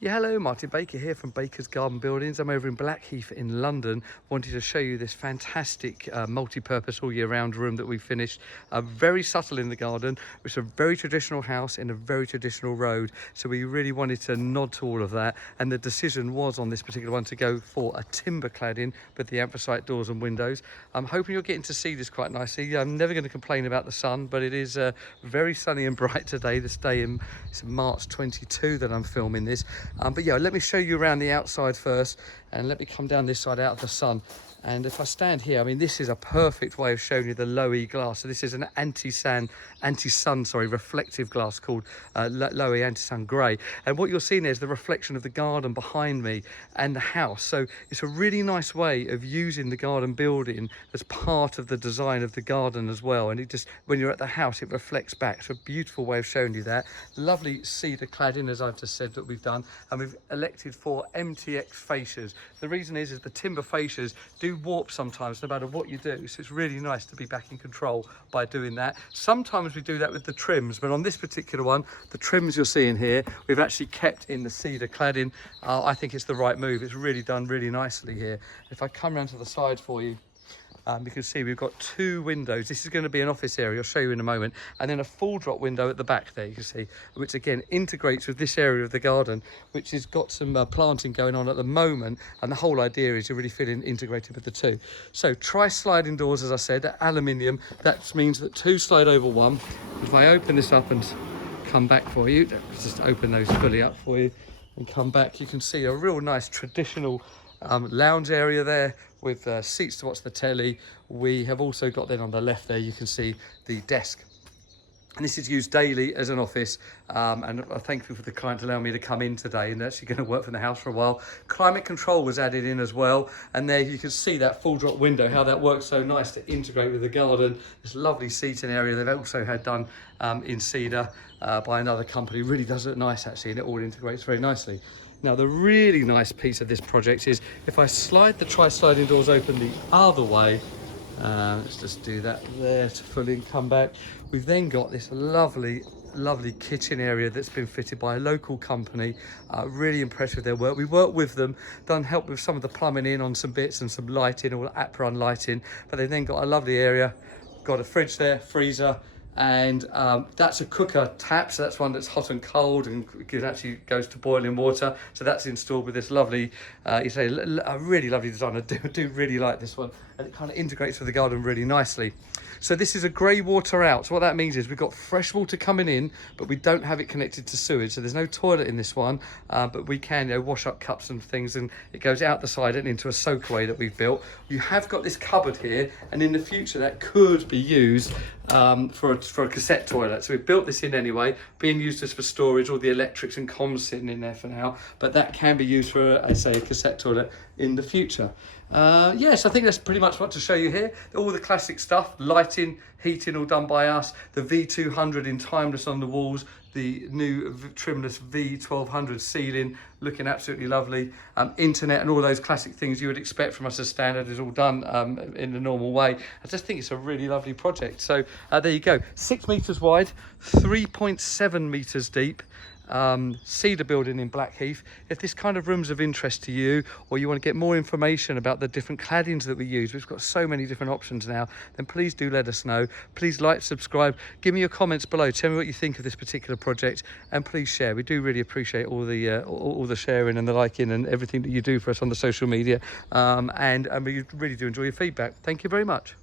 Yeah, hello, Martin Baker here from Baker's Garden Buildings. I'm over in Blackheath in London. Wanted to show you this fantastic multi-purpose all year round room that we finished. Very subtle in the garden. It's a very traditional house in a very traditional road. So we really wanted to nod to all of that. And the decision was on this particular one to go for a timber cladding with the anthracite doors and windows. I'm hoping you're getting to see this quite nicely. I'm never going to complain about the sun, but it is very sunny and bright today. This day it's March 22 that I'm filming this. But yeah, let me show you around the outside first, and let me come down this side out of the sun. And if I stand here, I mean, this is a perfect way of showing you the low E glass. So this is an anti-sun, reflective glass called low E anti-sun grey. And what you're seeing there is the reflection of the garden behind me and the house. So it's a really nice way of using the garden building as part of the design of the garden as well. And it just, when you're at the house, it reflects back. So a beautiful way of showing you that. Lovely cedar cladding, as I've just said, that we've done. And we've elected for MTX fascias. The reason is the timber fascias do warp sometimes no matter what you do, so it's really nice to be back in control by doing that. Sometimes we do that with the trims, but on this particular one, the trims you're seeing here, we've actually kept in the cedar cladding. I think it's the right move. It's really done really nicely here. If I come around to the side for you, you can see we've got two windows. This is going to be an office area, I'll show you in a moment, and then a full drop window at the back there, you can see, which again integrates with this area of the garden, which has got some planting going on at the moment, and the whole idea is you're really feeling integrated with the two. So tri-sliding doors, as I said, aluminium. That means that two slide over one. If I open this up and come back for you, let's just open those fully up for you and come back, you can see a real nice traditional lounge area there with seats to watch the telly. We have also got then on the left there, you can see the desk. And this is used daily as an office, and I'm thankful for the client allowing me to come in today and actually going to work from the house for a while. Climate control was added in as well, and there you can see that full drop window, how that works so nice to integrate with the garden. This lovely seating area they've also had done in cedar by another company. Really does look nice actually, and it all integrates very nicely. Now the really nice piece of this project is if I slide the tri-sliding doors open the other way, let's just do that there to fully come back. We've then got this lovely kitchen area that's been fitted by a local company. Really impressed with their work. We worked with them, done help with some of the plumbing in on some bits and some lighting, all apron lighting, but they've then got a lovely area, got a fridge there, freezer, and that's a cooker tap, so that's one that's hot and cold and it actually goes to boiling water. So that's installed with this lovely, a really lovely design. I do really like this one, and it kind of integrates with the garden really nicely. So this is a grey water out. So what that means is we've got fresh water coming in, but we don't have it connected to sewage. So there's no toilet in this one, but we can wash up cups and things, and it goes out the side and into a soakaway that we've built. You have got this cupboard here, and in the future that could be used for a cassette toilet. So we've built this in anyway, being used as for storage, all the electrics and comms sitting in there for now, but that can be used for, I say, a cassette toilet in the future. Yes, I think that's pretty much what to show you here. All the classic stuff, lighting, heating, all done by us. The V200 in timeless on the walls, the new trimless V1200 ceiling, looking absolutely lovely. Internet and all those classic things you would expect from us as standard is all done in the normal way. I just think it's a really lovely project. So there you go, 6 meters wide, 3.7 meters deep. Cedar building in Blackheath. If this kind of room's of interest to you, or you want to get more information about the different claddings that we use, we've got so many different options now, then please do let us know. Please like, subscribe, give me your comments below, tell me what you think of this particular project, and please share. We do really appreciate all the sharing and the liking and everything that you do for us on the social media, and we really do enjoy your feedback. Thank you very much.